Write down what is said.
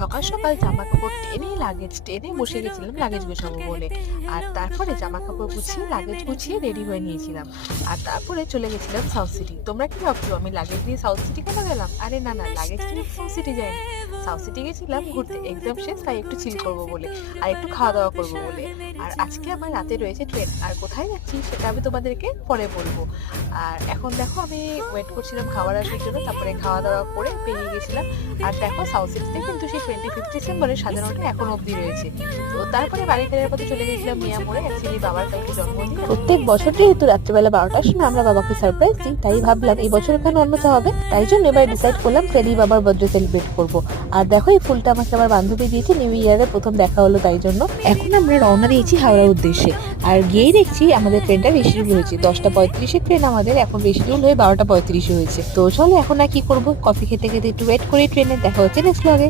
সকাল সকাল জামা কাপড় টেনে লাগেজ টেনে বসে গেছিলাম লাগেজ গোছাবো বলে। আর তারপরে জামা কাপড় গুছিয়ে লাগেজ গুছিয়ে রেডি হয়ে নিয়েছিলাম। আর তারপরে চলে গেছিলাম সাউথ সিটি। তোমরা কি ভাবছো আমি লাগেজ নিয়ে সাউথ সিটি কেন গেলাম? আরে না না, লাগেজ নিয়ে সাউথ সিটি যাইনি। সাউথ সিটি গেছিলাম ঘুরতে, এক্সাম শেষ তাই একটু চিল করবো বলে আর একটু খাওয়া দাওয়া করবো বলে। আর আজকে আমার রাতে রয়েছে ট্রেন, আর কোথায় যাচ্ছি সেটা আমি তোমাদেরকে পরে বলবো। আর এখন দেখো আমি ওয়েট করছিলাম খাবার আসার জন্য, তারপরে খাওয়া দাওয়া করে বেরিয়ে গেছিলাম। আর দেখো সাউথ সিটিতে কিন্তু সেই 25 ডিসেম্বরের সাজানোটা এখন অবধি রয়েছে। তো তারপরে বাড়ি ফেরার পথে চলে গেছিলাম মিয়া মোড়ে। অ্যাকচুয়ালি বাবার কালকে জন্মদিন, প্রত্যেক বছর যেহেতু রাত্রিবেলা 12টার সময় আমরা বাবাকে সারপ্রাইজ দিই, তাই ভাবলাম এই বছর এখানে অন্যথা হবে। তাই জন্য এবার ডিসাইড করলাম ফ্রেডি বাবার বার্থডে সেলিব্রেট করবো। আর দেখো এই ফুলটা আমাকে আমার বান্ধবী দিয়েছে, নিউ ইয়ারের প্রথম দেখা হলো তাই জন্য। এখন আমরা রওনা দিয়েছি হাওড়ার উদ্দেশ্যে। আর গিয়েই দেখছি আমাদের ট্রেনটা রিশিডিউল হয়েছে। 10টা 35-এর ট্রেন আমাদের এখন রিশিডিউল হয়ে 12টা 35 হয়েছে। তো চলো এখন আর কি করবো, কফি খেতে খেতে একটু ওয়েট করি ট্রেনে। দেখা হচ্ছে নেক্সট ব্লগে।